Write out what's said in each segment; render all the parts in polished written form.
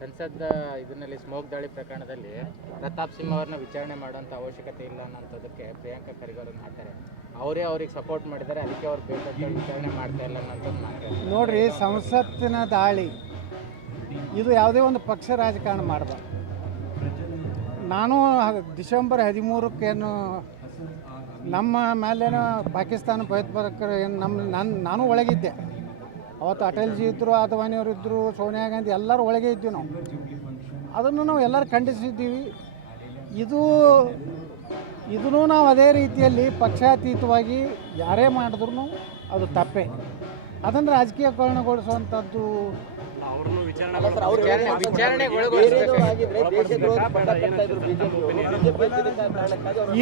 ಸಂಸದ ಇದರಲ್ಲಿ ಸ್ಮೋಕ್ ದಾಳಿ ಪ್ರಕರಣದಲ್ಲಿ ಪ್ರತಾಪ್ ಸಿಂಹ ಅವ್ರನ್ನ ವಿಚಾರಣೆ ಮಾಡುವಂಥ ಅವಶ್ಯಕತೆ ಇಲ್ಲ ಅನ್ನೋಂಥದ್ದಕ್ಕೆ ಪ್ರಿಯಾಂಕಾ ಖರ್ಗೆ ಅವ್ರನ್ನ ಹಾಕ್ತಾರೆ. ಅವರೇ ಅವ್ರಿಗೆ ಸಪೋರ್ಟ್ ಮಾಡಿದ್ದಾರೆ, ಅದಕ್ಕೆ ಅವ್ರು ಬೇಕಾದ ವಿಚಾರಣೆ ಮಾಡ್ತಾ ಇಲ್ಲ ಅನ್ನೋಂಥದ್ದು ಮಾತಾಡ್ತಾರೆ. ನೋಡ್ರಿ, ಸಂಸತ್ತಿನ ದಾಳಿ ಇದು ಯಾವುದೇ ಒಂದು ಪಕ್ಷ ರಾಜಕಾರಣ ಮಾಡಬಾರ್ದು. ನಾನು ಡಿಸೆಂಬರ್ 13ಕ್ಕೇನು ನಮ್ಮ ಮೇಲೇನೋ ಪಾಕಿಸ್ತಾನ ಭಯೋತ್ಪಾದಕರು ನಾನು ಒಳಗಿದ್ದೆ. ಅವತ್ತು ಅಟಲ್ಜಿ ಇದ್ದರು, ಆದವಾನಿಯವರು ಇದ್ದರು, ಸೋನಿಯಾ ಗಾಂಧಿ ಎಲ್ಲರೂ ಒಳಗೆ ಇದ್ವಿ. ಅದನ್ನು ನಾವು ಎಲ್ಲರೂ ಖಂಡಿಸಿದ್ದೀವಿ. ಇದೂ ನಾವು ಅದೇ ರೀತಿಯಲ್ಲಿ ಪಕ್ಷಾತೀತವಾಗಿ ಯಾರೇ ಮಾಡಿದ್ರು ಅದು ತಪ್ಪೇ. ಅದನ್ನು ರಾಜಕೀಯಕರಣಗೊಳಿಸುವಂಥದ್ದು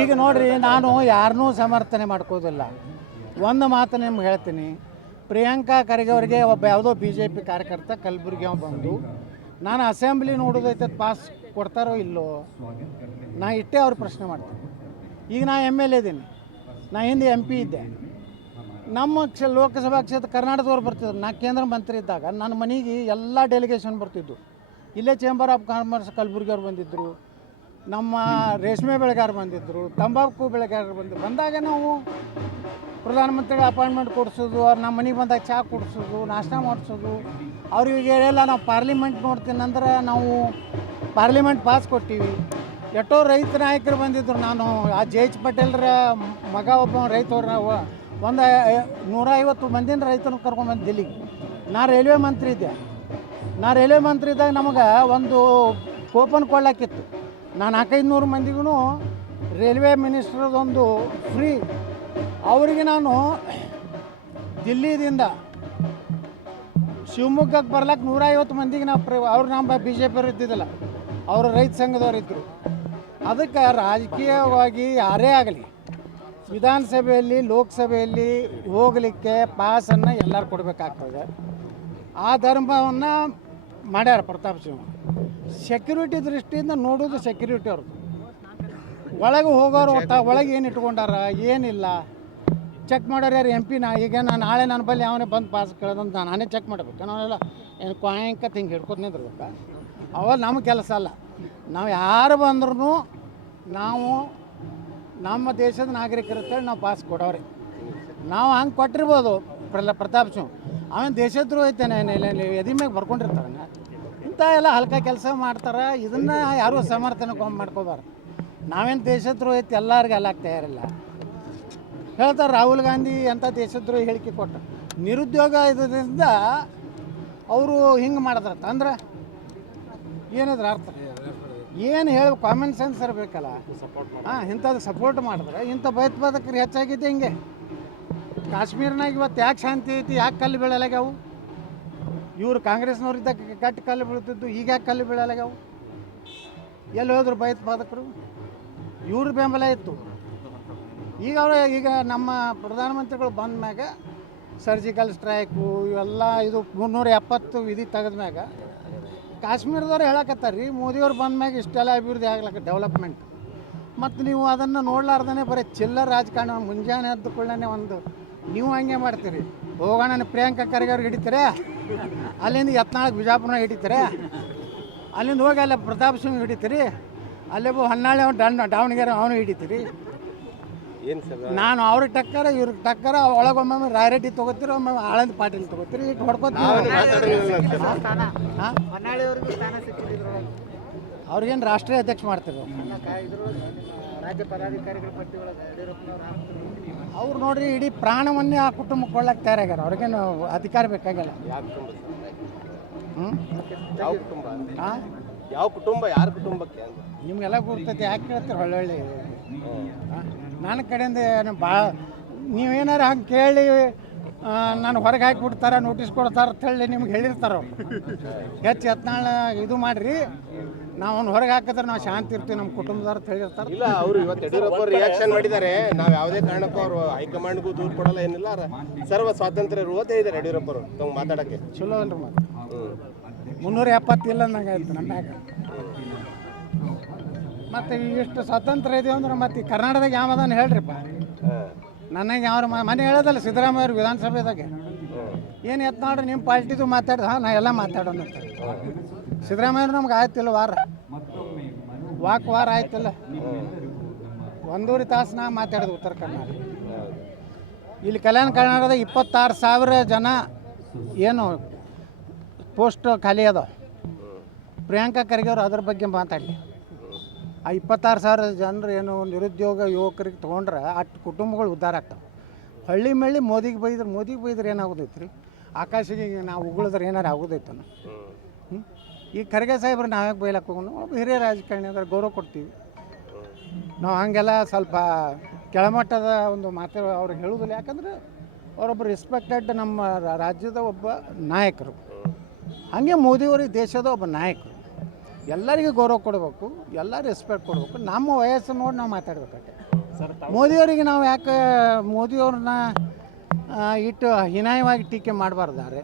ಈಗ ನೋಡ್ರಿ, ನಾನು ಯಾರನ್ನೂ ಸಮರ್ಥನೆ ಮಾಡ್ಕೋದಿಲ್ಲ. ಒಂದು ಮಾತು ನಿಮ್ಗೆ ಹೇಳ್ತೀನಿ, ಪ್ರಿಯಾಂಕಾ ಖರ್ಗೆ ಅವರಿಗೆ ಒಬ್ಬ ಯಾವುದೋ BJP ಕಾರ್ಯಕರ್ತ ಕಲಬುರಗಿ ಬಂದು ನಾನು ಅಸೆಂಬ್ಲಿ ನೋಡೋದೈತೆ ಪಾಸ್ ಕೊಡ್ತಾರೋ ಇಲ್ಲೋ ನಾ ಇಟ್ಟೇ ಅವ್ರು ಪ್ರಶ್ನೆ ಮಾಡ್ತೀನಿ. ಈಗ ನಾ MLA ಇದ್ದೀನಿ, ನಾ ಹಿಂದೆ MP ಇದ್ದೆ. ನಮ್ಮ ಲೋಕಸಭಾ ಕ್ಷೇತ್ರ ಕರ್ನಾಟಕದವ್ರು ಬರ್ತಿದ್ರು. ನಾ ಕೇಂದ್ರ ಮಂತ್ರಿ ಇದ್ದಾಗ ನನ್ನ ಮನೆಗೆ ಎಲ್ಲ ಡೆಲಿಗೇಷನ್ ಬರ್ತಿದ್ದು. ಇಲ್ಲೇ ಚೇಂಬರ್ ಆಫ್ ಕಾಮರ್ಸ್ ಕಲಬುರಗಿ ಅವ್ರು ಬಂದಿದ್ದರು, ನಮ್ಮ ರೇಷ್ಮೆ ಬೆಳೆಗಾರರು ಬಂದಿದ್ದರು, ತಂಬಾಕು ಬೆಳೆಗಾರರು ಬಂದಾಗ ನಾವು ಪ್ರಧಾನಮಂತ್ರಿಗಳ ಅಪಾಯಿಂಟ್ಮೆಂಟ್ ಕೊಡಿಸೋದು, ಅವ್ರು ನಮ್ಮ ಮನೆಗೆ ಬಂದಾಗ ಚಹಾ ಕೊಡಿಸೋದು, ನಾಷ್ಟ ಮಾಡಿಸೋದು. ಅವ್ರಿಗೆ ಎಲ್ಲ ನಾವು ಪಾರ್ಲಿಮೆಂಟ್ ನೋಡ್ತೀನಿ ಅಂದ್ರೆ ನಾವು ಪಾರ್ಲಿಮೆಂಟ್ ಪಾಸ್ ಕೊಟ್ಟಿವಿ. ಎಷ್ಟೋ ರೈತ ನಾಯಕರು ಬಂದಿದ್ದರು. ನಾನು ಆ JH ಪಟೇಲ್ರ ಮಗ ಒಬ್ಬ ರೈತವ್ರ ಒಂದು 150 ಮಂದಿನ ರೈತನ ಕರ್ಕೊಂಡ್ಬಂದು ದಿಲ್ಲಿಗೆ. ನಾ ರೈಲ್ವೆ ಮಂತ್ರಿ ಇದ್ದೆ. ರೈಲ್ವೆ ಮಂತ್ರಿ ಇದ್ದಾಗ ನಮಗೆ ಒಂದು ಕೂಪನ್ ಕೊಡ್ಲಾಕಿತ್ತು. ನಾನು 400-500 ಮಂದಿಗೂ ರೈಲ್ವೆ ಮಿನಿಸ್ಟ್ರದೊಂದು ಫ್ರೀ. ಅವರಿಗೆ ನಾನು ದಿಲ್ಲಿದಿಂದ ಶಿವಮೊಗ್ಗಕ್ಕೆ ಬರ್ಲಿಕ್ಕೆ 150 ಮಂದಿಗೆ ಅವ್ರು ನಮ್ಮ BJP ಅವ್ರು ಇದ್ದಿದ್ದಿಲ್ಲ, ಅವರು ರೈತ ಸಂಘದವ್ರು ಇದ್ದರು. ಅದಕ್ಕೆ ರಾಜಕೀಯವಾಗಿ ಯಾರೇ ಆಗಲಿ ವಿಧಾನಸಭೆಯಲ್ಲಿ ಲೋಕಸಭೆಯಲ್ಲಿ ಹೋಗಲಿಕ್ಕೆ ಪಾಸನ್ನು ಎಲ್ಲರೂ ಕೊಡಬೇಕಾಗ್ತದೆ. ಆ ಧರ್ಮವನ್ನು ಮಾಡ್ಯಾರ ಪ್ರತಾಪ್ ಸಿಂಹ. ಸೆಕ್ಯೂರಿಟಿ ದೃಷ್ಟಿಯಿಂದ ನೋಡೋದು ಸೆಕ್ಯೂರಿಟಿ ಅವ್ರದ್ದು. ಒಳಗೆ ಹೋಗೋರು ಒಳಗೆ ಏನು ಇಟ್ಕೊಂಡಾರ ಏನಿಲ್ಲ ಚೆಕ್ ಮಾಡೋರು ಯಾರು MP. ಈಗ ನಾಳೆ ನನ್ನ ಬಳಿ ಅವನೇ ಬಂದು ಪಾಸ್ ಕೇಳೋದಂತ ನಾನೇ ಚೆಕ್ ಮಾಡಬೇಕು. ನಾವೆಲ್ಲ ಏನು ಕ್ವಾಯಂಕ ಹಿಂಗೆ ಹಿಡ್ಕೊತ ನಿಂದಿರ್ಬೇಕು. ಅವಾಗ ನಮ್ಮ ಕೆಲಸ ಅಲ್ಲ. ನಾವು ಯಾರು ಬಂದ್ರೂ ನಾವು ನಮ್ಮ ದೇಶದ ನಾಗರಿಕರಂತೇಳಿ ನಾವು ಪಾಸ್ ಕೊಡೋರಿ. ನಾವು ಹಂಗೆ ಕೊಟ್ಟಿರ್ಬೋದು. ಪ್ರತಾಪ್ ಸಿಂಹ ಅವನು ದೇಶದ್ರೋಹ ಐತೇನೆ ಎದಿ ಮ್ಯಾಗ ಬರ್ಕೊಂಡಿರ್ತಾನೆ. ಇಂಥ ಎಲ್ಲ ಹಲ್ಕ ಕೆಲಸ ಮಾಡ್ತಾರೆ. ಇದನ್ನು ಯಾರೂ ಸಮರ್ಥನೆ ಮಾಡ್ಕೋಬಾರ್ದು. ನಾವೇನು ದೇಶದ್ರೋಹ ಐತಿ ಎಲ್ಲರಿಗೆ ಅಲ್ಲಾಗ ತಯಾರಿಲ್ಲ. ಹೇಳ್ತಾರೆ ರಾಹುಲ್ ಗಾಂಧಿ ಅಂತ ದೇಶದ್ರೋಹ ಹೇಳಿಕೆ ಕೊಟ್ಟು ನಿರುದ್ಯೋಗ ಇದರಿಂದ ಅವರು ಹಿಂಗೆ ಮಾಡಿದ್ರತ್ತ ಅಂದ್ರೆ ಏನಿದ್ರೆ ಅರ್ಥ ಏನು ಹೇಳಿ ಕಾಮನ್ ಸೆನ್ಸ್ ಇರಬೇಕಲ್ಲ. ಇಂಥದ್ದು ಸಪೋರ್ಟ್ ಮಾಡಿದ್ರೆ ಇಂಥ ಭಯೋತ್ಪಾದಕರು ಹೆಚ್ಚಾಗಿದ್ದೆ. ಹಿಂಗೆ ಕಾಶ್ಮೀರ್ನಾಗ ಇವತ್ತು ಯಾಕೆ ಶಾಂತಿ ಐತಿ, ಯಾಕೆ ಕಲ್ಲು ಬೀಳಲಾಗ್ಯಾವು? ಇವರು ಕಾಂಗ್ರೆಸ್ನವ್ರು ಇದ್ದಾಗ ಗಟ್ಟಿ ಕಲ್ಲು ಬೀಳ್ತಿದ್ದು, ಈಗ ಯಾಕೆ ಕಲ್ಲು ಬೀಳಲಾಗ್ಯಾವು? ಎಲ್ಲಿ ಹೋದ್ರು ಭಯೋತ್ಪಾದಕರು? ಇವ್ರ ಬೆಂಬಲ ಇತ್ತು. ಈಗ ನಮ್ಮ ಪ್ರಧಾನಮಂತ್ರಿಗಳು ಬಂದ ಮ್ಯಾಗ ಸರ್ಜಿಕಲ್ ಸ್ಟ್ರೈಕು ಇವೆಲ್ಲ ಇದು 370 ವಿಧಿ ತೆಗೆದ ಮ್ಯಾಗ ಕಾಶ್ಮೀರದವ್ರು ಹೇಳಕತ್ತಾರೆ ರೀ, ಮೋದಿಯವ್ರು ಬಂದ ಮ್ಯಾಗ ಇಷ್ಟೆಲ್ಲ ಅಭಿವೃದ್ಧಿ ಆಗ್ಲಕ್ಕ ಡೆವಲಪ್ಮೆಂಟ್. ಮತ್ತು ನೀವು ಅದನ್ನು ನೋಡ್ಲಾರ್ದೇ ಬರೀ ಚಿಲ್ಲರ್ ರಾಜಕಾರಣ. ಮುಂಜಾನೆ ಎದ್ದ ಕೂಡಲೇ ಒಂದು ನೀವು ಹಂಗೆ ಮಾಡ್ತೀರಿ. ಹೋಗೋಣ ಪ್ರಿಯಾಂಕಾ ಖರ್ಗೆ ಅವ್ರಿಗೆ ಹಿಡಿತೀರ, ಅಲ್ಲಿಂದ ಯತ್ನಾಳಕ್ಕೆ ಬಿಜಾಪುರನಾಗ ಹಿಡಿತೀರ, ಅಲ್ಲಿಂದ ಹೋಗಿ ಅಲ್ಲೇ ಪ್ರತಾಪ್ ಸಿಂಗ್ ಹಿಡಿತೀರಿ, ಅಲ್ಲೇ ಹೊನ್ನಾಳಿ ದಾವಣಗೆರೆ ಅವನು ಹಿಡಿತೀರಿ. ನಾನು ಅವ್ರಿಗೆ ಟಕ್ಕರ ಇವ್ರಿಗೆ ಟಕ್ಕರ. ಒಳಗೊಮ್ಮೆ ರಾಯರೆಡ್ಡಿ ತೊಗೋತೀರಿ, ಒಮ್ಮೆ ಆಳಂದ ಪಾಟೀಲ್ ತೊಗೋತೀರಿ, ಇಟ್ಟು ಹೊಡ್ಕೋತೀವಿ. ಅವ್ರಿಗೇನು ರಾಷ್ಟ್ರೀಯ ಅಧ್ಯಕ್ಷ ಮಾಡ್ತೀವಿ. ರಾಜ್ಯ ಪದಾಧಿಕಾರಿಗಳ ಪಟ್ಟಿ ಅವ್ರು ನೋಡ್ರಿ ಇಡೀ ಪ್ರಾಣವನ್ನೇ ಆ ಕುಟುಂಬಕ್ಕೆ ಕೊಳ್ಳಕ್ಕೆ ತಯಾರಾಗ್ಯಾರ. ಅವ್ರಿಗೇನು ಅಧಿಕಾರ ಬೇಕಾಗಿಲ್ಲ. ಯಾವ ಕುಟುಂಬ, ಯಾರ ಕುಟುಂಬಕ್ಕೆ ನಿಮ್ಗೆಲ್ಲ ಗುರ್ತೈತಿ. ಯಾಕೆ ಕೇಳ್ತೀರಿ ಒಳ್ಳೊಳ್ಳೆ? ನನ್ನ ಕಡೆಯಿಂದ ಭಾಳ ನೀವೇನಾರು ಹಂಗೆ ಕೇಳಿ ನಾನು ಹೊರಗೆ ಹಾಕಿಬಿಡ್ತಾರೆ, ನೋಟಿಸ್ ಕೊಡ್ತಾರೆ ಅಂತೇಳಿ ನಿಮ್ಗೆ ಹೇಳಿರ್ತಾರೆ. ಹೆಚ್ಚು ಯತ್ನಾಳ ಇದು ಮಾಡಿರಿ, ನಾವು ಅವ್ನು ಹೊರಗೆ ಹಾಕಿದ್ರೆ ನಾವು ಶಾಂತಿ ಇರ್ತೀವಿ, ನಮ್ಮ ಕುಟುಂಬದವ್ರು ಹೇಳಿರ್ತಾರೆ. ಇಲ್ಲ, ಅವರು ಇವತ್ತು ಯಡಿಯೂರಪ್ಪ ರಿಯಾಕ್ಷನ್ ಮಾಡಿದ್ದಾರೆ. ನಾವು ಯಾವುದೇ ಕಾರಣಕ್ಕೂ ಅವರು ಹೈಕಮಾಂಡ್ಗೂ ದೂರು ಕೊಡಲ್ಲ, ಏನಿಲ್ಲ, ಸರ್ವ ಸ್ವಾತಂತ್ರ್ಯ ಇರುವುದೇ ಇದ್ದಾರೆ ಯಡಿಯೂರಪ್ಪ ಅವರು ತಮ್ಮ ಮಾತಾಡೋಕ್ಕೆ. ಚಲೋ ಅಲ್ರಿ ಮತ್ತೆ 370 ಇಲ್ಲ ನಂಗೆ ಆಯ್ತು ನಮ್ಮ ಮ್ಯಾಗ. ಮತ್ತು ಇಷ್ಟು ಸ್ವಾತಂತ್ರ್ಯ ಇದೆ ಅಂದ್ರೆ ಮತ್ತೆ ಕರ್ನಾಟಕದಾಗ ಯಾವದಾನ ಹೇಳ್ರಿಪ್ಪ. ನನಗೆ ಯಾವ ಮನೆ ಹೇಳೋದಲ್ಲ ಸಿದ್ದರಾಮಯ್ಯ ಅವ್ರು ವಿಧಾನಸಭೆದಾಗೆ ಏನು ಎತ್ ನೋಡ್ರಿ ನಿಮ್ಮ ಪಾರ್ಟಿದು ಮಾತಾಡ್ದ ನಾ ಎಲ್ಲ ಮಾತಾಡೋಣ. ಸಿದ್ದರಾಮಯ್ಯ ನಮ್ಗೆ ಆಯ್ತಿಲ್ಲ ವಾರ ಆಯ್ತಿಲ್ಲ 1.5 ತಾಸು ನಾ ಮಾತಾಡಿದೆ ಉತ್ತರ ಕರ್ನಾಟಕ. ಇಲ್ಲಿ ಕಲ್ಯಾಣ ಕರ್ನಾಟಕದ 26,000 ಜನ ಏನು ಪೋಸ್ಟ್ ಖಾಲಿ ಅದಾವ. ಪ್ರಿಯಾಂಕಾ ಖರ್ಗೆ ಅವರು ಅದ್ರ ಬಗ್ಗೆ ಮಾತಾಡಲಿ. ಆ 26,000 ಜನರು ಏನು ನಿರುದ್ಯೋಗ ಯುವಕರಿಗೆ ತೊಗೊಂಡ್ರೆ ಅಷ್ಟು ಕುಟುಂಬಗಳು ಉದ್ಧಾರ ಆಗ್ತಾವೆ. ಹಳ್ಳಿ ಮಳ್ಳಿ ಮೋದಿಗೆ ಬೈದ್ರೆ ಏನಾಗೋದೈತೆ ರೀ? ಆಕಾಶಿಗೆ ನಾವು ಉಗುಳಿದ್ರೆ ಏನಾರು ಆಗೋದೈತನ? ಈ ಖರ್ಗೆ ಸಾಹೇಬ್ರು ನಾವ್ಯಾಕೆ ಬೈಲಕ್ಕೆ ಹೋಗೋಣ? ಒಬ್ಬ ಹಿರಿಯ ರಾಜಕಾರಣಿ ಅಂದ್ರೆ ಗೌರವ ಕೊಡ್ತೀವಿ ನಾವು. ಹಾಗೆಲ್ಲ ಸ್ವಲ್ಪ ಕೆಳಮಟ್ಟದ ಒಂದು ಮಾತು ಅವ್ರು ಹೇಳೋದಿಲ್ಲ. ಯಾಕಂದ್ರೆ ಅವರೊಬ್ಬ ರೆಸ್ಪೆಕ್ಟೆಡ್ ನಮ್ಮ ರಾಜ್ಯದ ಒಬ್ಬ ನಾಯಕರು. ಹಾಗೆ ಮೋದಿಯವರು ದೇಶದ ಒಬ್ಬ ನಾಯಕರು. ಎಲ್ಲರಿಗೂ ಗೌರವ ಕೊಡಬೇಕು, ಎಲ್ಲ ರೆಸ್ಪೆಕ್ಟ್ ಕೊಡಬೇಕು. ನಮ್ಮ ವಯಸ್ಸು ನೋಡಿ ನಾವು ಮಾತಾಡ್ಬೇಕಾಗ್ತದೆ. ಮೋದಿಯವರಿಗೆ ನಾವು ಯಾಕೆ ಮೋದಿಯವ್ರನ್ನ ಇಟ್ಟು ಹೀನಾಯವಾಗಿ ಟೀಕೆ ಮಾಡಬಾರ್ದಾರೆ.